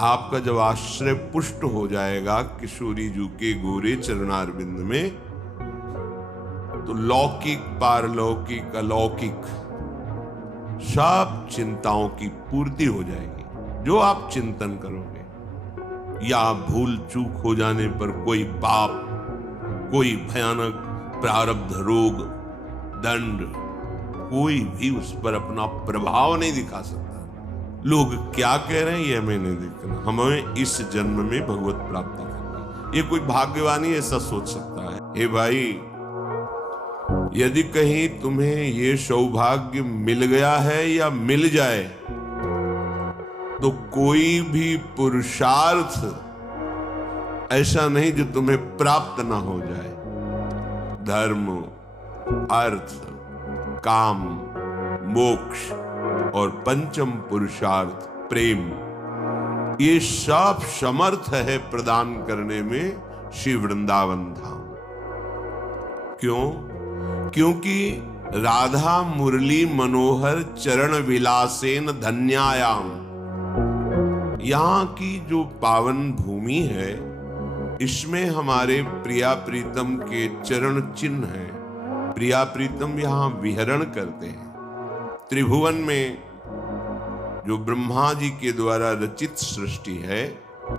आपका जब आश्रय पुष्ट हो जाएगा किशोरी जी के गोरे चरणारविंद में, तो लौकिक, पारलौकिक, अलौकिक सब चिंताओं की पूर्ति हो जाएगी जो आप चिंतन करोगे। या भूल चूक हो जाने पर कोई पाप, कोई भयानक प्रारब्ध, रोग, दंड, कोई भी उस पर अपना प्रभाव नहीं दिखा सकता। लोग क्या कह रहे हैं ये हमें नहीं देखना, हमें इस जन्म में भगवत प्राप्ति करनी। ये कोई भाग्यवानी ऐसा सोच सकता है? हे भाई, यदि कहीं तुम्हें ये सौभाग्य मिल गया है या मिल जाए, तो कोई भी पुरुषार्थ ऐसा नहीं जो तुम्हें प्राप्त ना हो जाए। धर्म, अर्थ, काम, मोक्ष और पंचम पुरुषार्थ प्रेम, ये सब समर्थ है प्रदान करने में श्री वृंदावन धाम। क्यों? क्योंकि राधा मुरली मनोहर चरण विलासेन धन्यायाम, यहां की जो पावन भूमि है, इसमें हमारे प्रिया प्रीतम के चरण चिन्ह हैं। प्रिया प्रीतम यहां विहरण करते हैं। त्रिभुवन में जो ब्रह्मा जी के द्वारा रचित सृष्टि है,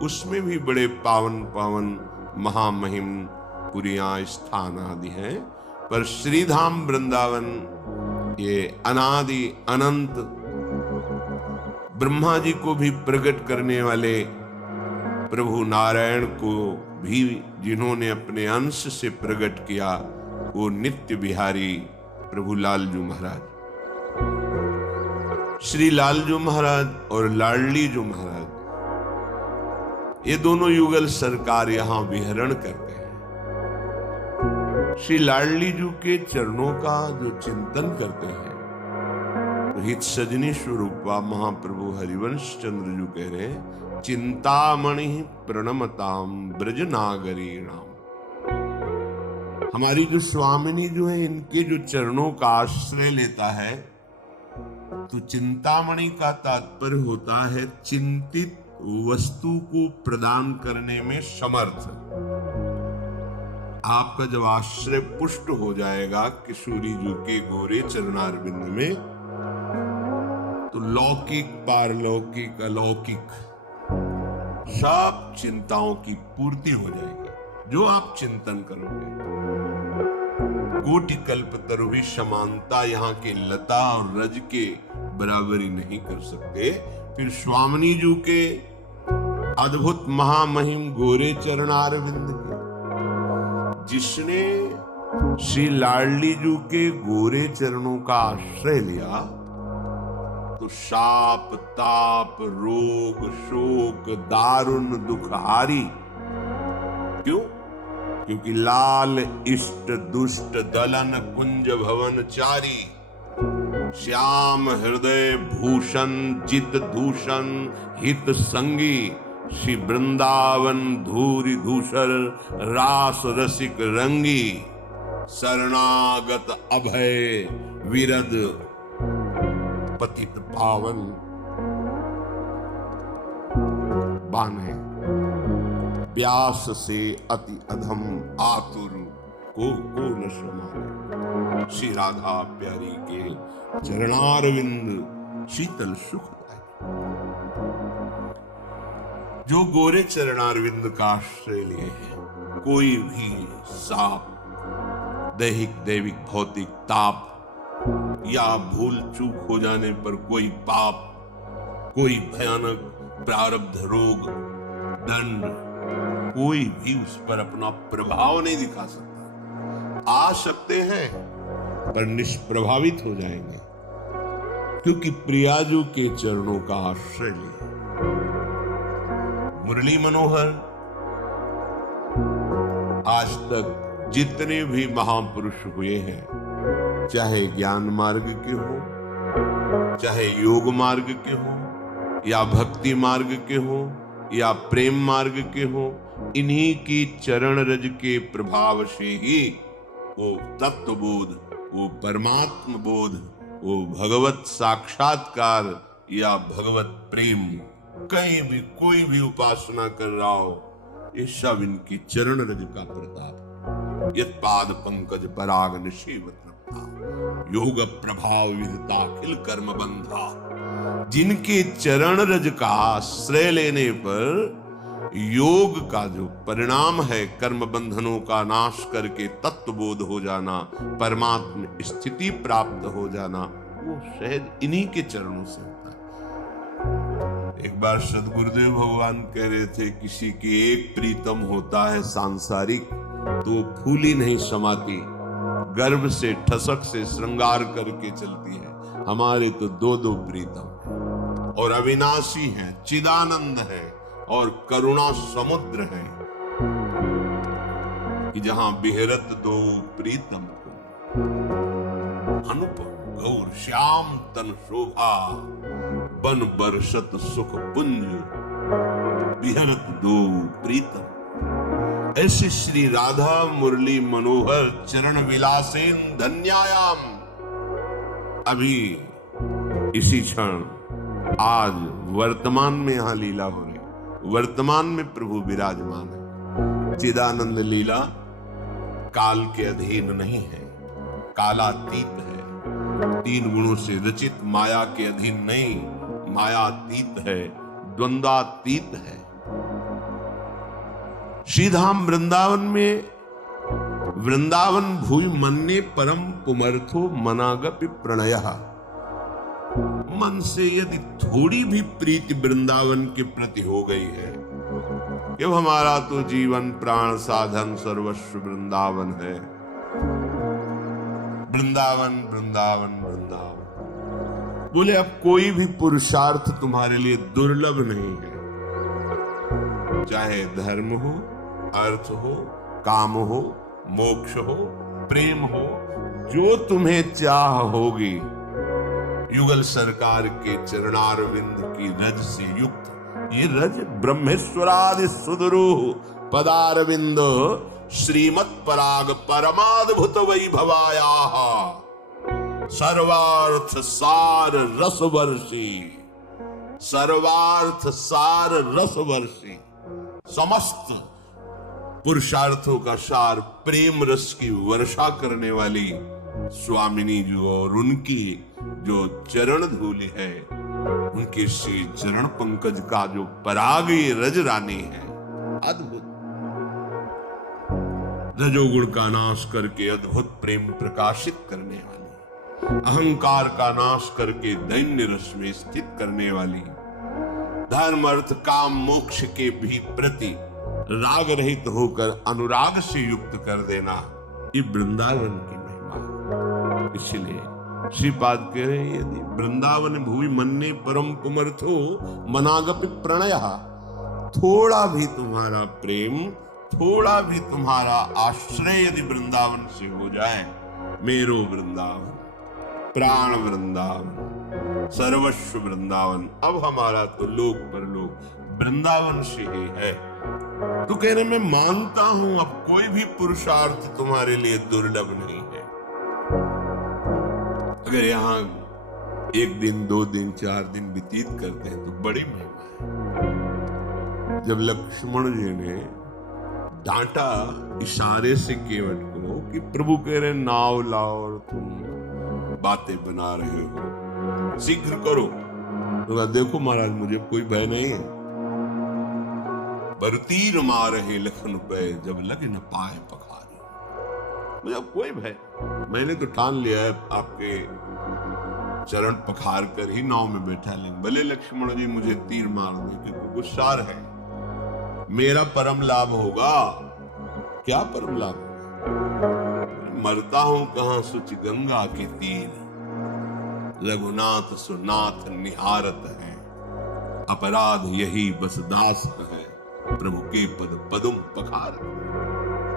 उसमें भी बड़े पावन पावन महामहिम पुरियां, स्थान आदि हैं, पर श्रीधाम वृंदावन ये अनादि अनंत ब्रह्मा जी को भी प्रकट करने वाले प्रभु नारायण को भी जिन्होंने अपने अंश से प्रकट किया, वो नित्य बिहारी प्रभु लालजू महाराज, श्री लालजू महाराज और लाडलीजू महाराज, ये दोनों युगल सरकार यहां विहरण करते हैं। श्री लाडलीजू के चरणों का जो चिंतन करते हैं, तो हित सजनी स्वरूपा महाप्रभु हरिवंश चंद्र जी कह रहे हैं, चिंतामणि प्रणमताम ब्रज नागरीणाम। हमारी जो स्वामिनी जो है, इनके जो चरणों का आश्रय लेता है, तो चिंतामणि का तात्पर्य होता है चिंतित वस्तु को प्रदान करने में समर्थ। आपका जब आश्रय पुष्ट हो जाएगा किशोरी जी के गोरे चरणारविंद में, तो लौकिक, पारलौकिक, अलौकिक सब चिंताओं की पूर्ति हो जाएगी जो आप चिंतन करोगे। कोटि कल्प तरु भी समानता यहाँ के लता और रज के बराबरी नहीं कर सकते। फिर स्वामिनी जी के अद्भुत महामहिम गोरे चरणारविंद के, जिसने श्री लाडली जी के गोरे चरणों का आश्रय लिया, तो शाप, ताप, रोग, शोक, दारुण दुखहारी। क्यों? क्योंकि लाल इष्ट दुष्ट दलन कुंज भवन चारी, श्याम हृदय भूषण जित दूषण हित संगी, श्री वृंदावन धूरी धूसर रास रसिक रंगी, शरणागत अभय विरद पतित पावन। बाने व्यास से अति अधम आतुर को न समाने, श्री राधा प्यारी के चरणारविंद शीतल सुखदायी। जो गोरे चरणारविंद का आश्रय लिए हैं, कोई भी साप, दैहिक दैविक भौतिक ताप या भूल चूक हो जाने पर कोई पाप, कोई भयानक प्रारब्ध, रोग, दंड, कोई भी उस पर अपना प्रभाव नहीं दिखा सकता। आ सकते हैं पर निष्प्रभावित हो जाएंगे, क्योंकि प्रियाजू के चरणों का आश्रय लिया। मुरली मनोहर आज तक जितने भी महापुरुष हुए हैं, चाहे ज्ञान मार्ग के हो, चाहे योग मार्ग के हो, या भक्ति मार्ग के हो, या प्रेम मार्ग के हो, इन्हीं की चरण रज के प्रभाव से ही वो तत्व बोध, वो परमात्म बोध, वो भगवत साक्षात्कार या भगवत प्रेम कहीं भी कोई भी उपासना कर रहा हो, ये सब इनकी चरण रज का प्रताप। यत पाद पंकज पराग निशीवत नप्ता, योग प्रभाव विदिता खिल कर्म बंधा। जिनके चरण रज का आश्रय लेने पर योग का जो परिणाम है, कर्म बंधनों का नाश करके तत्वबोध हो जाना, परमात्म स्थिति प्राप्त हो जाना, वो सहज इन्हीं के चरणों से होता है। एक बार सदगुरुदेव भगवान कह रहे थे, किसी की एक प्रीतम होता है सांसारिक, तो फूली नहीं समाती, गर्भ से ठसक से श्रृंगार करके चलती है। हमारे तो दो दो प्रीतम और अविनाशी है, चिदानंद है और करुणा समुद्र है, कि जहां बिहरत दो प्रीतम को, अनुपम गौर श्याम तन शोभा, बन बरसत सुख पुंज, बिहरत दो प्रीतम। ऐसे श्री राधा मुरली मनोहर चरण विलासेन धन्यायाम। अभी इसी क्षण आज वर्तमान में यहां लीला हो रही, वर्तमान में प्रभु विराजमान है। चिदानंद लीला काल के अधीन नहीं है, कालातीत है, तीन गुणों से रचित माया के अधीन नहीं, मायातीत है, द्वंद्वातीत है। श्रीधाम वृंदावन में वृंदावन भूमि मन्ने परम पुमर्थो मनागपि प्रणयः। मन से यदि थोड़ी भी प्रीति वृंदावन के प्रति हो गई है, कि हमारा तो जीवन प्राण साधन सर्वस्व वृंदावन है, वृंदावन वृंदावन वृंदावन, बोले अब कोई भी पुरुषार्थ तुम्हारे लिए दुर्लभ नहीं है, चाहे धर्म हो, अर्थ हो, काम हो, मोक्ष हो, प्रेम हो, जो तुम्हें चाह होगी, युगल सरकार के चरणारविंद की रज से युक्त ये रज ब्रह्मेश्वरादि सुदरूह पदारविंद श्रीमत् पराग परमाद्भुत वैभवायाः सर्वार्थ सार रसवर्षी, सर्वार्थ सार रसवर्षी, समस्त पुरुषार्थों का सार प्रेम रस की वर्षा करने वाली स्वामिनी जी और उनकी जो चरण धूलि है, उनके श्री चरण पंकज का जो पराग ये रज रानी है, अद्भुत रजोगुण का नाश करके अद्भुत प्रेम प्रकाशित करने वाली, अहंकार का नाश करके दैन्य रस में स्थित करने वाली, धर्म अर्थ काम मोक्ष के भी प्रति राग रहित होकर अनुराग से युक्त कर देना, ये वृंदावन की महिमा। इसलिए श्रीपाद कह रहे हैं, यदि वृंदावन भूमि मन्ने परम पुमर्थो मनागपि प्रणयः, थोड़ा भी तुम्हारा प्रेम, थोड़ा भी तुम्हारा आश्रय यदि वृंदावन से हो जाए, मेरो वृंदावन, प्राण वृंदावन, सर्वस्व वृंदावन, अब हमारा तो लोक परलोक वृंदावन से ही है, तो कहने में मानता हूं अब कोई भी पुरुषार्थ तुम्हारे लिए दुर्लभ नहीं है। अगर यहां एक दिन, दो दिन, चार दिन व्यतीत करते हैं तो बड़ी महिमा है। जब लक्ष्मण जी ने डांटा इशारे से केवट को कि प्रभु कह रहे नाव लाओ और तुम बातें बना रहे हो, शीघ्र करो, तो देखो महाराज मुझे कोई भय नहीं है, बरतीर मारे लखन पे जब लगे न पाए पखारे, मुझे अब कोई भय, मैंने तो ठान लिया है आपके चरण पखार कर ही नाव में बैठा लेंगे, भले लक्ष्मण जी मुझे तीर मार दे, क्योंकि गुस्सार है, मेरा परम लाभ होगा। क्या परम लाभ होगा? मरता हूं कहां सुच गंगा के तीर, रघुनाथ सुनाथ निहारत है, अपराध यही बस दास है, प्रभु के पद पदुम पखार।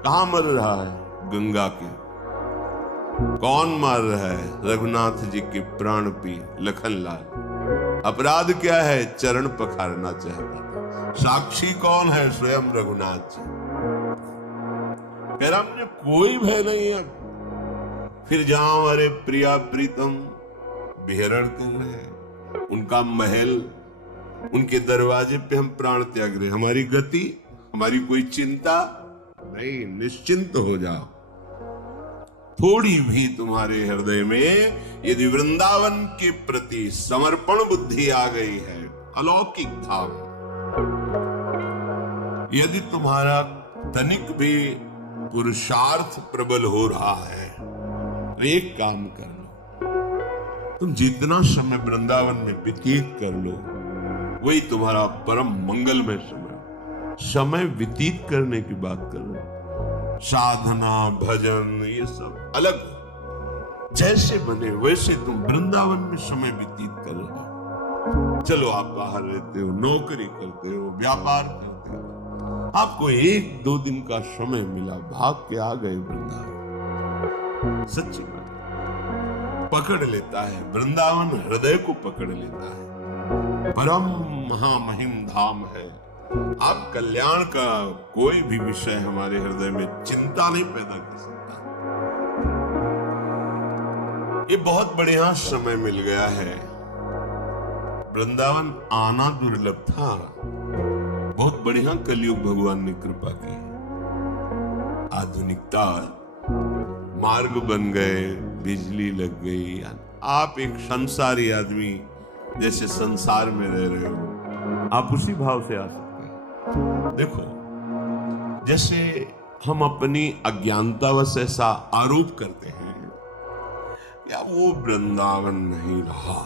कहां मर रहा है? गंगा के। कौन मार रहा है? रघुनाथ जी के प्राण पी लखनलाल। अपराध क्या है? चरण पखारना चाहता था। साक्षी कौन है? स्वयं रघुनाथ जी। कह रहा मुझे कोई भय नहीं है। फिर जाऊं अरे प्रिया प्रीतम बिहरण तुम्हें, उनका महल उनके दरवाजे पे हम प्राण त्याग रहे, हमारी गति, हमारी कोई चिंता नहीं, निश्चिंत हो जाओ। थोड़ी भी तुम्हारे हृदय में यदि वृंदावन के प्रति समर्पण बुद्धि आ गई है, अलौकिक धाम, यदि तुम्हारा तनिक भी पुरुषार्थ प्रबल हो रहा है, तो एक काम कर लो, तुम जितना समय वृंदावन में व्यतीत कर लो, वही तुम्हारा परम मंगलमय समय व्यतीत करने की बात कर लो। साधना भजन ये सब अलग हो, जैसे बने वैसे तुम वृंदावन में समय व्यतीत करो। चलो आप बाहर रहते हो, नौकरी करते हो, व्यापार करते हो, आपको 1-2 दिन का समय मिला, भाग के आ गए वृंदावन। सच्ची बात पकड़ लेता है वृंदावन, हृदय को पकड़ लेता है। परम महामहिम धाम है। आप कल्याण का कोई भी विषय हमारे हृदय में चिंता नहीं पैदा कर सकता। ये बहुत बढ़िया समय मिल गया है। वृंदावन आना दुर्लभ था, बहुत बढ़िया कलयुग भगवान ने कृपा की। आधुनिकता, मार्ग बन गए, बिजली लग गई, आप एक संसारी आदमी जैसे संसार में रह रहे हो, आप उसी भाव से आ सकते हैं। देखो, जैसे हम अपनी अज्ञानतावश ऐसा आरोप करते हैं या वो वृंदावन नहीं रहा,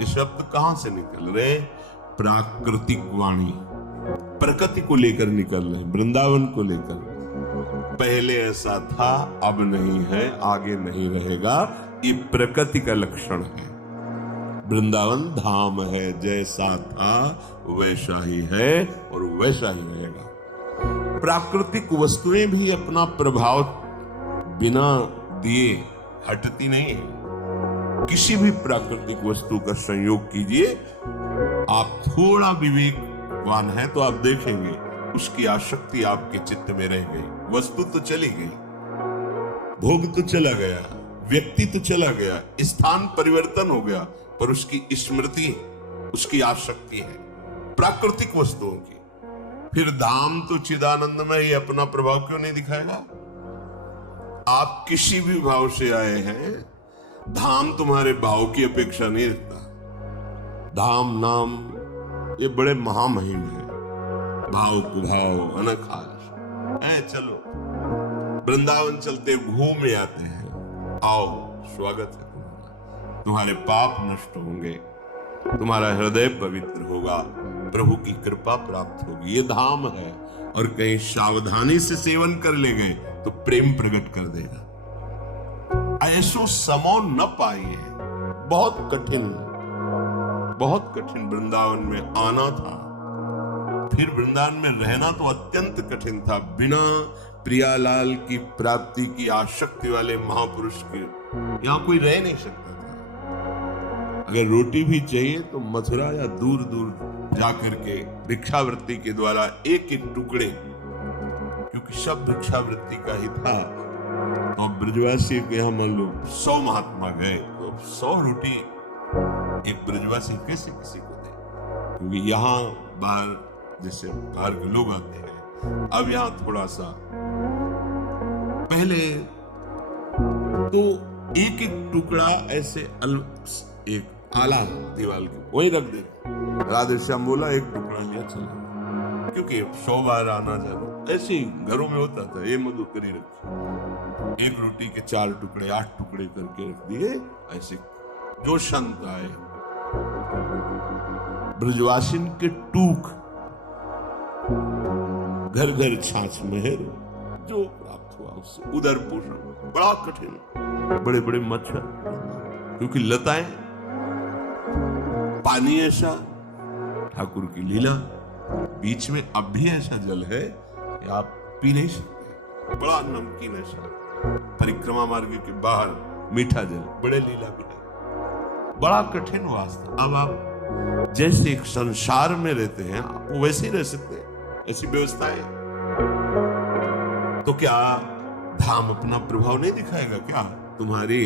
ये शब्द कहां से निकल रहे? प्राकृतिक वाणी, प्रकृति को लेकर निकल रहे, वृंदावन को लेकर। पहले ऐसा था, अब नहीं है, आगे नहीं रहेगा, ये प्रकृति का लक्षण है। वृंदावन धाम है, जैसा था वैसा ही है और वैसा ही रहेगा। प्राकृतिक वस्तुएं भी अपना प्रभाव बिना दिए हटती नहीं है। किसी भी प्राकृतिक वस्तु का संयोग कीजिए, आप थोड़ा विवेकवान है तो आप देखेंगे उसकी आसक्ति आपके चित्त में रह गई। वस्तु तो चली गई, भोग तो चला गया, व्यक्ति तो चला गया, स्थान परिवर्तन हो गया, पर उसकी स्मृति, उसकी आसक्ति है प्राकृतिक वस्तुओं की। फिर धाम तो चिदानंदमय ही अपना प्रभाव क्यों नहीं दिखाएगा? आप किसी भी भाव से आए हैं, धाम तुम्हारे भाव की अपेक्षा नहीं रखता। धाम नाम ये बड़े महामहिम है, भाव कुभाव अनखास है। चलो वृंदावन चलते घूम आते हैं, आओ स्वागत है तुम्हारा। तुम्हारे पाप नष्ट होंगे, तुम्हारा हृदय पवित्र होगा, प्रभु की कृपा प्राप्त होगी। ये धाम है, और कहीं सावधानी से सेवन कर ले गए तो प्रेम प्रकट कर देगा। ऐसो समो न पाइए, बहुत कठिन वृंदावन में आना था। फिर वृंदावन में रहना तो अत्यंत कठिन था। बिना प्रियालाल की प्राप्ति की आसक्ति वाले महापुरुष के यहाँ कोई रह नहीं सकता था। अगर रोटी भी चाहिए तो मथुरा या दूर दूर जाकर के भिक्षावृत्ति के द्वारा एक एक टुकड़े, क्योंकि सब भिक्षावृत्ति का ही था। तो ब्रजवासी के यहाँ मान लो 100 महात्मा गए तो 100 रोटी एक ब्रजवासी कैसे किसी को दे? क्योंकि यहाँ बाहर जैसे बाहर के लोग आते हैं, अब यहाँ थोड़ा सा, पहले तो एक एक टुकड़ा ऐसे एक आला दीवार के वहीं रख दे। राधे श्याम बोला एक टुकड़ा लिया चला, क्योंकि 100 बार आना जाना ऐसे ही घरों में होता था। ये मधुकरी रखी, एक रोटी के 4 टुकड़े 8 टुकड़े करके रख दिए। ऐसे जो संत आए, ब्रजवासिन के टूक, घर घर छाछ मेहर, जो प्राप्त हुआ उससे उदर पोषण बड़ा कठिन, बड़े बड़े मच्छर, क्योंकि लताएं, पानी ऐसा, ठाकुर की लीला, बीच में अब भी ऐसा जल है कि आप पी नहीं सकते, बड़ा नमकीन ऐसा, परिक्रमा मार्ग के बाहर मीठा जल, बड़े लीला भी है, बड़ा कठिन वास्ता। अब आप जैसे एक संसार में रहते हैं, आप वैसे ही रह सकते हैं, ऐसी व्यवस्था है। तो क्या धाम अपना प्रभाव नहीं दिखाएगा? क्या तुम्हारी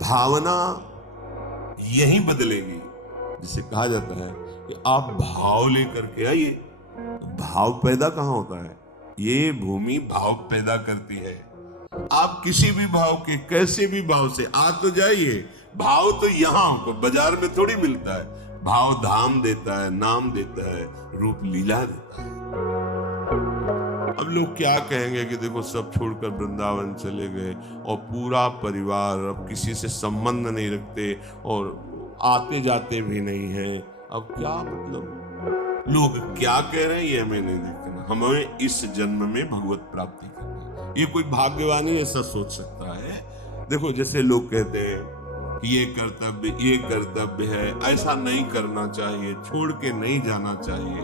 भावना यही बदलेगी जिसे कहा जाता है कि आप भाव लेकर के आइए। भाव पैदा कहाँ होता है? ये भूमि भाव पैदा करती है। आप किसी भी भाव के, कैसे भी भाव से आ तो जाइए। भाव तो यहाँ बाजार में थोड़ी मिलता है। भाव धाम देता है, नाम देता है, रूप लीला देता है। अब लोग क्या कहेंगे कि देखो सब छोड़कर वृंदावन चले गए और पूरा परिवार अब किसी से संबंध नहीं रखते और आते जाते भी नहीं है। अब क्या मतलब, लोग क्या कह रहे हैं ये हमें नहीं देखना। हमें इस जन्म में भगवत प्राप्ति करनी है। ये कोई भाग्यवान ही ऐसा सोच सकता है। देखो जैसे लोग कहते हैं ये कर्तव्य है, ऐसा नहीं करना चाहिए, छोड़ के नहीं जाना चाहिए।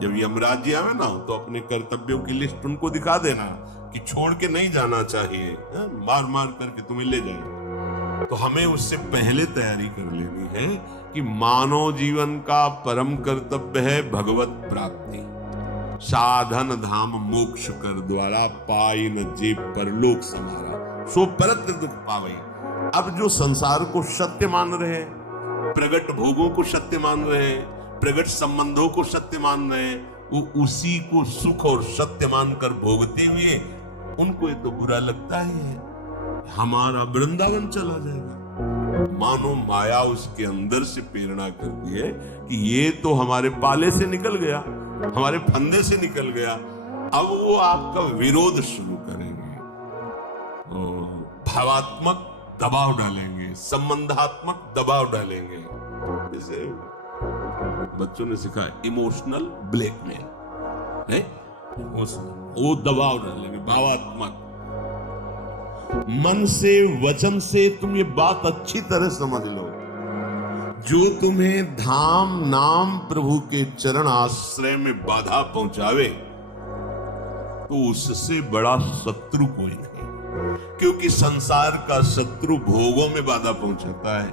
जब यमराज जी आवे ना तो अपने कर्तव्यों की लिस्ट उनको दिखा देना कि छोड़ के नहीं जाना चाहिए, मार मार करके तुम्हें ले जाए। तो हमें उससे पहले तैयारी कर लेनी है कि मानव जीवन का परम कर्तव्य है भगवत प्राप्ति। साधन धाम मोक्ष कर द्वारा पाई न जेब परलोक समारा, सो परत दुख पावे। अब जो संसार को सत्य मान रहे हैं, प्रगट भोगों को सत्य मान रहे हैं, प्रगट संबंधों को सत्य मान रहे हैं, वो उसी को सुख और सत्य मानकर भोगते हुए उनको ये तो बुरा लगता ही है, हमारा वृंदावन चला जाएगा। मानो माया उसके अंदर से प्रेरणा करती है कि ये तो हमारे पाले से निकल गया, हमारे फंदे से निकल गया, अब वो आपका विरोध शुरू करेंगे, भावात्मक दबाव डालेंगे, संबंधात्मक दबाव डालेंगे। जैसे बच्चों ने सिखा इमोशनल ब्लैकमेल है, वो दबाव डालेंगे, भावात्मक। मन से वचन से तुम ये बात अच्छी तरह समझ लो, जो तुम्हें धाम नाम प्रभु के चरण आश्रय में बाधा पहुंचावे तो उससे बड़ा शत्रु कोई नहीं। क्योंकि संसार का शत्रु भोगों में बाधा पहुंचाता है,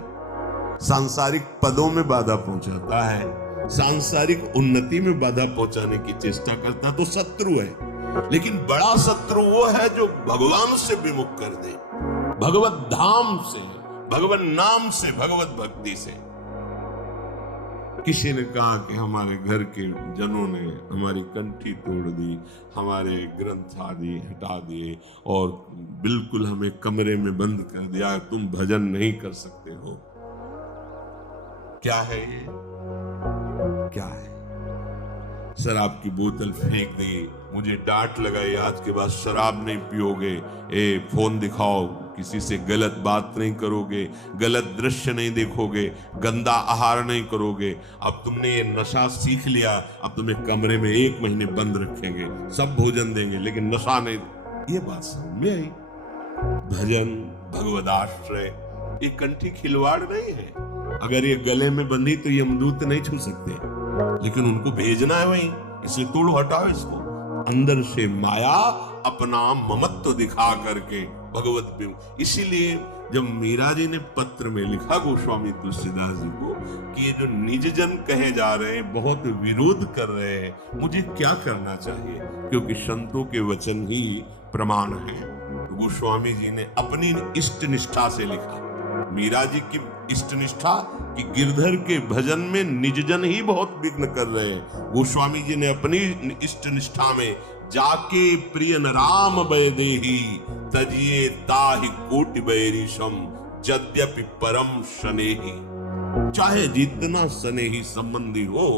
सांसारिक पदों में बाधा पहुंचाता है, सांसारिक उन्नति में बाधा पहुंचाने की चेष्टा करता तो शत्रु है। लेकिन बड़ा शत्रु वो है जो भगवान से विमुख कर दे, भगवत धाम से, भगवत नाम से, भगवत भक्ति से। किसी ने कहा कि हमारे घर के जनों ने हमारी कंठी तोड़ दी, हमारे ग्रंथ आदि हटा दिए और बिल्कुल हमें कमरे में बंद कर दिया, तुम भजन नहीं कर सकते हो। क्या है ये? क्या है? शराब की बोतल फेंक दी, मुझे डांट लगाई, आज के बाद शराब नहीं पियोगे, फोन दिखाओ, किसी से गलत बात नहीं करोगे, गलत दृश्य नहीं देखोगे, गंदा आहार नहीं करोगे। अब तुमने ये नशा सीख लिया, अब तुम्हें कमरे में 1 महीने बंद रखेंगे, सब भोजन देंगे लेकिन नशा नहीं। ये बात समझ में आई? भजन, भगवदाश्रय, ये कंठी खिलवाड़ नहीं है। अगर ये गले में बंधी तो यमदूत नहीं छू सकते, लेकिन उनको भेजना है वहीं, इसे तोड़ो, हटाओ इसको। अंदर से माया अपना ममत्व दिखा करके भगवत विमुख। इसीलिए जब मीरा जी ने पत्र में लिखा गोस्वामी तुलसीदास जी को कि ये जो निज जन कहे जा रहे हैं, बहुत विरोध कर रहे हैं, मुझे क्या करना चाहिए? क्योंकि संतों के वचन ही प्रमाण है। तो गोस्वामी जी ने अपनी इष्ट निष्ठा से लिखा। मीरा जी की इष्ट निष्ठा कि गिरधर के भजन में निज जन ही बहुत विघ्न कर रहे हैं। गोस्वामी जी ने अपनी इष्ट निष्ठा में जाके प्रिय न राम बैदेही तजिए ताहि कोटि बैरिशम यद्यपि परम स्नेही। चाहे जितना स्नेही संबंधी हो,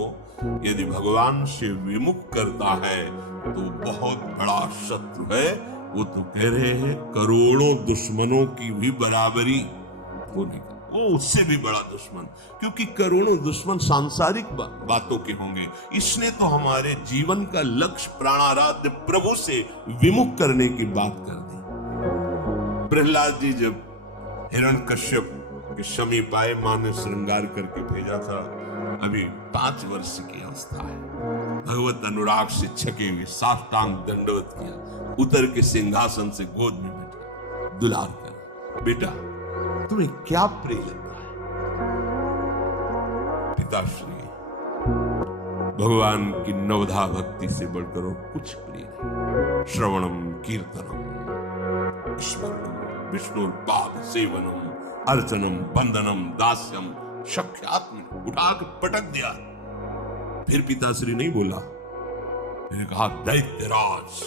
यदि भगवान से विमुख करता है तो बहुत बड़ा शत्रु है। वो तो कह रहे हैं करोड़ों दुश्मनों की भी बराबरी वो नहीं, वो उससे भी बड़ा दुश्मन, क्योंकि करोड़ों दुश्मन सांसारिक बातों के होंगे। इसने तो हमारे जीवन का लक्ष्य प्राणाराध्य प्रभु से विमुख करने की बात कर दी। प्रहलाद जी जब हिरण्यकश्यप के समीप आए, मां ने श्रृंगार करके भेजा था, अभी 5 वर्ष की अवस्था है, भगवत अनुराग से छके हुए साष्टांग दंडवत किया, उतर के सिंहासन से गोद में बैठा, दुलार कर, बेटा तुम्हें क्या प्रिय लगता है? पिताश्री, भगवान की नवधा भक्ति से बढ़कर और कुछ प्रिय नहीं। श्रवणम कीर्तनम स्मरणम विष्णु पाद सेवनम अर्चनम बंदनम दास्यम सख्यात में उठा के पटक दिया। फिर पिताश्री नहीं बोला, मैंने कहा दैत्यराज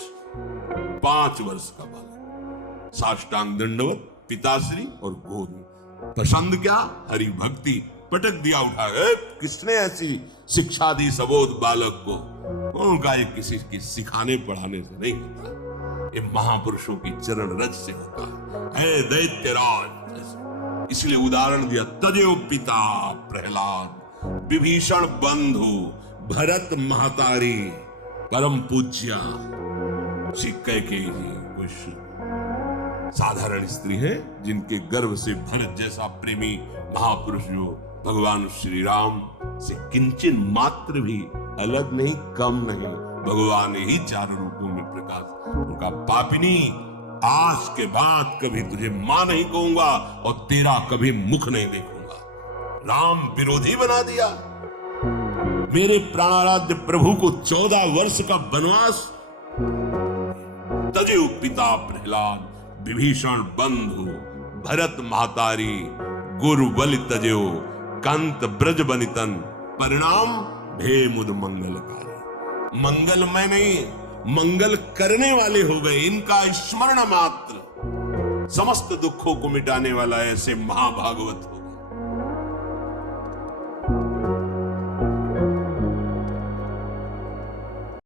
5 वर्ष का बालक, साष्टांग दंडवत, पिताश्री और गोद में। पसंद क्या? हरि भक्ति। पटक दिया उठा। किसने ऐसी शिक्षा दी सबोध बालक को? उनका ये किसी की सिखाने पढ़ाने से नहीं होता, ये महापुरुषों की चरण रज से होता है। दैत्यराज, इसलिए उदाहरण दिया, तदेव पिता प्रहलाद, विभीषण बंधु भरत महतारी, परम पूज्या श्री कैकेयी कुछ साधारण स्त्री है जिनके गर्भ से भरत जैसा प्रेमी महापुरुष जो भगवान श्री राम से किंचन मात्र भी अलग नहीं, कम नहीं, भगवान ही 4 रूपों में प्रकाश। उनका पापिनी, आज के बाद कभी तुझे मां नहीं कहूंगा और तेरा कभी मुख नहीं देखूंगा। राम विरोधी बना दिया। मेरे प्राणाराध्य प्रभु को 14 वर्ष का वनवास। तजेउ पिता प्रहलाद, विभीषण बंधु भरत महतारी, गुरु बलि तजेउ, कंत ब्रज बनितन, परिणाम भे मुद मंगलकारी। मंगलमय नहीं, मंगल करने वाले हो गए। इनका स्मरण मात्र समस्त दुखों को मिटाने वाला ऐसे महाभागवत हो।